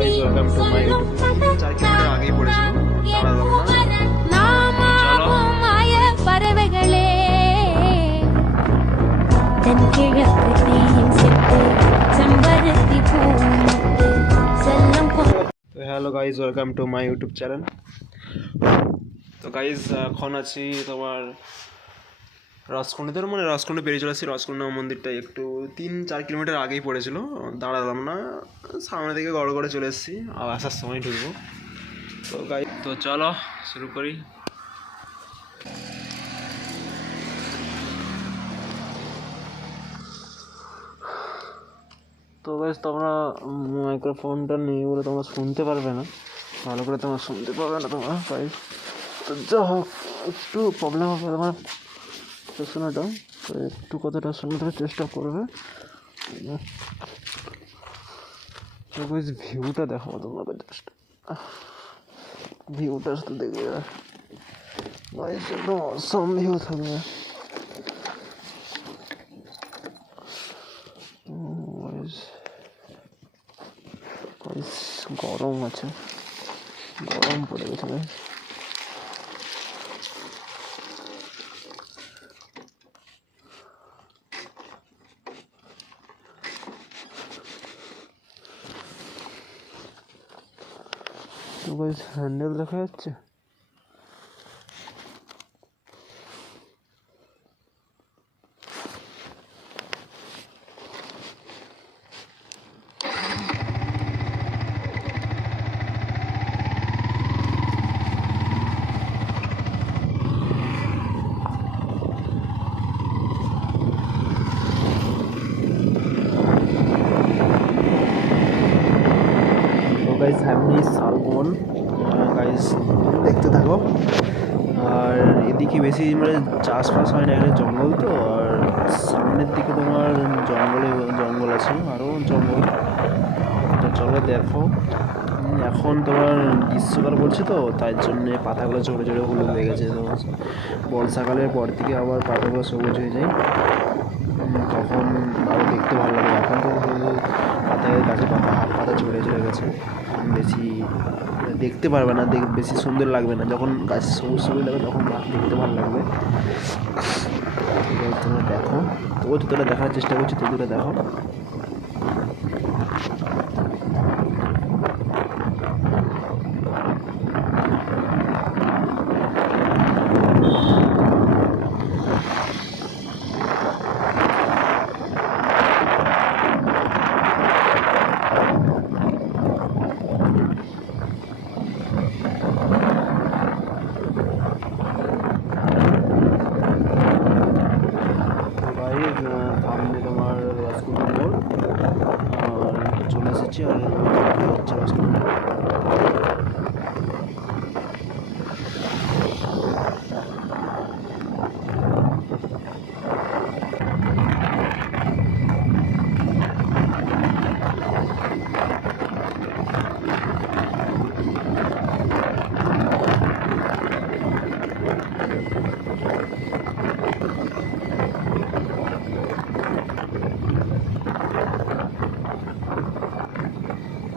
Guys welcome to my YouTube channel. 4 kilometre আগেই পড়েছিল, চলো പറവകളെ തൻകിഴക്കത്തെയും സെട്ട് ചെമ്പരത്തി പൂമുട്ട് സെല്ലം তো hello guys welcome to my YouTube channel. তো গাইস এখন আছি তোমার রাজকুণ্ডীতে, মানে রাজকুণ্ডে বেরিয়ে চলে আসছি। রাজকুণ্ড মন্দিরটা একটু 3-4 কিলোমিটার আগেই পড়েছিল, দাঁড়ালাম না, সামনে থেকে গড় করে চলে এসেছি, আর আসার সময় ঢুকবো। তো গাইস তো চলো শুরু করি। তো গাইস তোমরা মাইক্রোফোনটা নেই বলে তোমরা শুনতে পারবে না, ভালো করে তোমরা শুনতে পারবে না তোমরা গাইস। তো যা হোক একটু প্রবলেম হবে তোমার শোনাটা, তো একটু কথাটা শোনাতে চেষ্টা করবে। তো গাইস ভিউটা দেখাবো তোমাকে, জাস্ট ভিউটা শুধু দেখবে গাইস, একদম অসম ভিউ থাকবে। গরম আছে, গরম পড়ে গেছে গাইস। তো গাইস হ্যান্ডেল দেখা যাচ্ছে, গাইস সামনে শালবন গাইস দেখতে থাকো। আর এদিকে বেশি মানে চাষবাস হয় না, এখানে জঙ্গল তো, আর সামনের দিকে তোমার জঙ্গল আছে, আরও জঙ্গল। তো চলো দেখো, এখন তোমার গ্রীষ্মকাল পড়ছে তো তাই জন্যে পাতাগুলো ঝরে ঝরে হলুদ হয়ে গেছে। তো বর্ষাকালের পর থেকে আবার পাতাগুলো সবুজ হয়ে যায়, তখন আরও দেখতে ভালো লাগে। এখন তো পাতায় গাছে পাতা হাত পাতা ঝরে ঝরে গেছে, বেশি দেখতে পারবে না, বেশি সুন্দর লাগবে না। যখন গাছ সবুজ সবুজ লাগবে তখন দেখতে ভালো লাগবে। তোমরা দেখো, তবু তোরা দেখার চেষ্টা করছি, তোরা দেখো। সামনে তোমার রাজকুণ্ড মোড়, আর চলে এসেছি, আর হচ্ছে রাজকুণ্ড।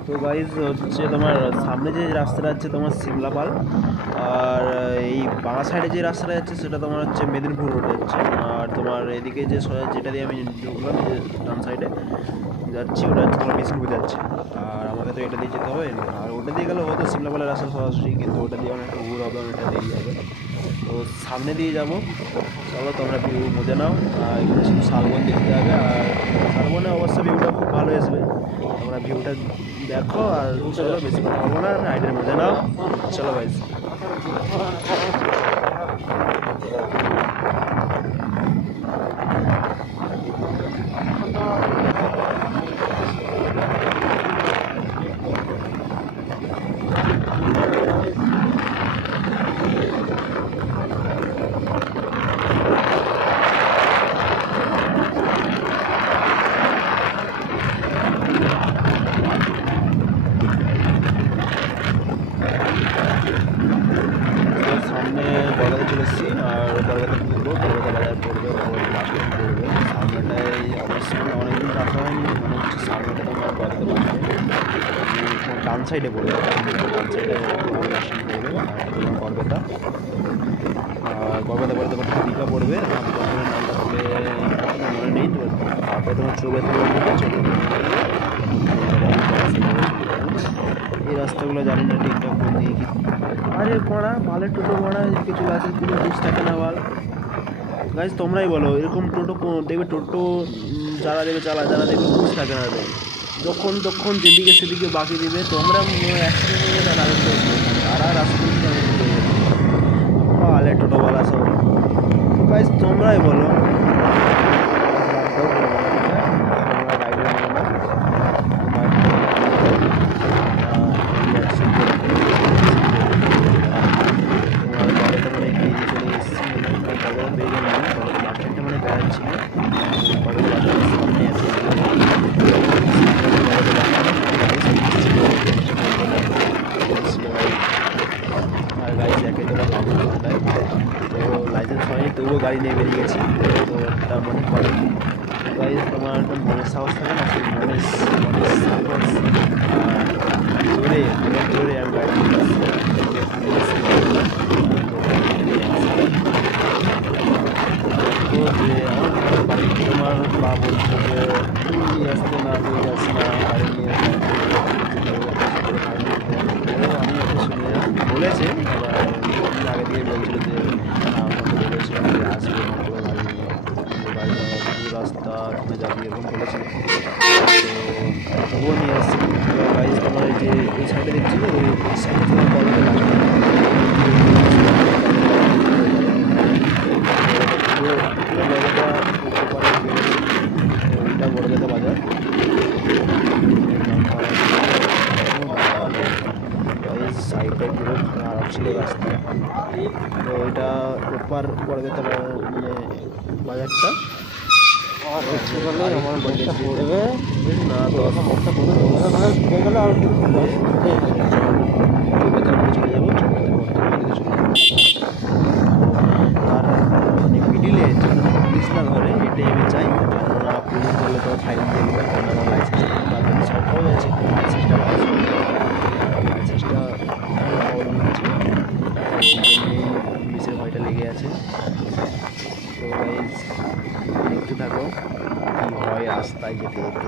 তো গাইজ হচ্ছে তোমার সামনে যে রাস্তাটা আছে তোমার সিমলাপাল, আর এই বাঁ সাইডে যে রাস্তাটা যাচ্ছে সেটা তোমার হচ্ছে মেদিনীপুর রোডে যাচ্ছে। আর তোমার এদিকে যে যেটা দিয়ে আমি ঢুকলাম, যে ডান সাইডে যাচ্ছি, ওটা হচ্ছে তোমার বিষ্ণুপুর যাচ্ছে। আর আমাকে তো এটা দিয়ে যেতে হবে, আর ওটা দিয়ে গেলে হয়তো সিমলাপালের রাস্তা সরাসরি, কিন্তু ওটা দিয়ে অনেকটা ঘুর হবে, অনেকটা দেরি হবে। তো সামনে দিয়ে যাবো, চলো তোমরা ভিউ মজা নাও। এখানে শুধু শালবন দেখতে হবে, আর শালবনে অবশ্য ভিউটা খুব ভালো আসবে, তোমরা ভিউটা দেখো। আর চলো বেশি কথা বলবো না, রাইডের মজা নাও, চলো গাইস। সামনে বড়গাতে চলে এসেছি, আর বড়গাতে ঘুরবো, বড়গাতে বাজার পড়বে, বাস স্ট্যান্ড পড়বে সামনেটায়। অবশ্যই অনেকদিন রাখা হয়নি, মনে হচ্ছে সামনেটা তোমার বড়গাতে বাস স্ট্যান্ড। ডান সাইডে পড়বে, ডান সাইডে পড়বে তোমার গড়বেতা। আর গড়বেতা পরে তোমার দীঘা পড়বে, নামটা হবে মনে নেই। তারপরে তোমার চৌবেতা পড়বে, এই রাস্তাগুলো জানি না ঠিকঠাক কোন দিকে কি। আরে পড়া মালের টোটো ভাড়া এদিকে চলে আসে, কোনো বুঝ থাকে না বল গাইজ। তোমরাই বলো এরকম টোটো দেখবে, টোটো যারা দেবে চালায়, যারা দেখবে বুঝ থাকে না, যখন তখন যেদিকে সেদিকে বাকি দিবে। তোমরা অ্যাক্সিডেন্ট তারা রাস্তা পালে টোটোওয়ালা সব। গাইজ তোমরাই বলো, তবুও গাড়ি নিয়ে বেরিয়ে গেছি। তো তার মনে পড়ে গাড়ি তোমার একটা মনের সাহস থাকে না, সেই মনের সাহস জোরে অনেক জোরে আমি গাড়ি যে আমার বাড়ি তোমার বা বলছো যে তুই আসতে না, তুই যাস না গাড়ি নিয়ে। আমি ওকে শুনে বলেছে, আবার আগে দিয়ে বলছিল যে আসবে রাস্তা তুমি যাবি এরকম বলেছিল। তো তবুও নিয়ে আসছি। গাইজ তোমার এই যে এই সাইডে দেখছি, ওই সাইডে তোমার কলকাতা লাগবে, ওইটা বড়বেতা বাজার। সাইডটা পুরো খারাপ ছিল রাস্তা। তো ওইটা ওপার বড়বেতা মানে বাজারটা আমার বইটা পড়বে না, তো চলে যাবো তার মানে মিডিলে পুলিশ না ধরে, এটাই আমি চাই। কেননা পুলিশ ধরলে তো ফাইন দিয়ে দেবে, কারণ আমার লাইসেন্স পাওয়া যাচ্ছে, লাইসেন্সটা পুলিশের ভয়টা লেগে আছে। তো গাইজ দেখতে থাকো কী হয় রাস্তায় যেতে যেতে।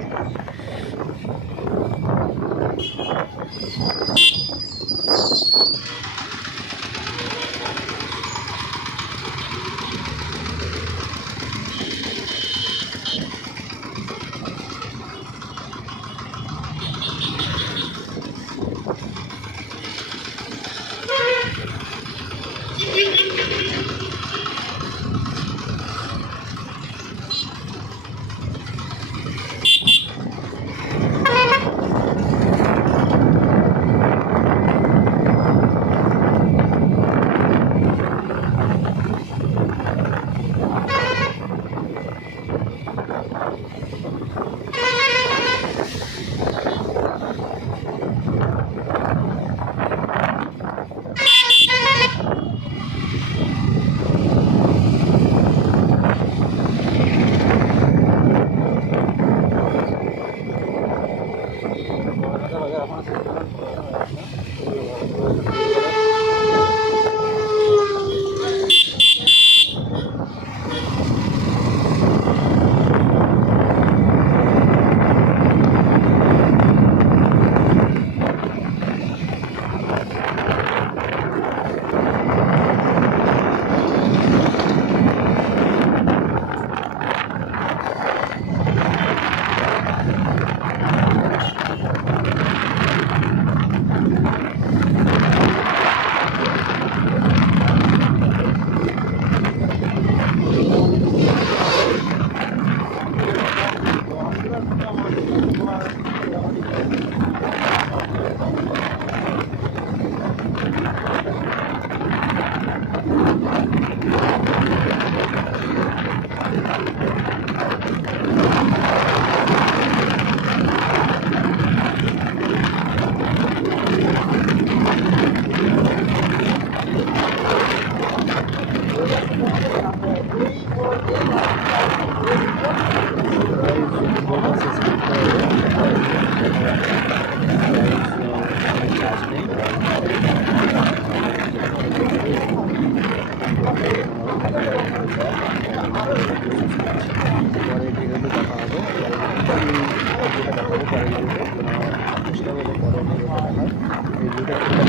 ভিডিওটা দেখাবো পরের ভিডিওতে চেষ্টা করবো পরের ভিডিওটা দেখার এই ভিডিওটা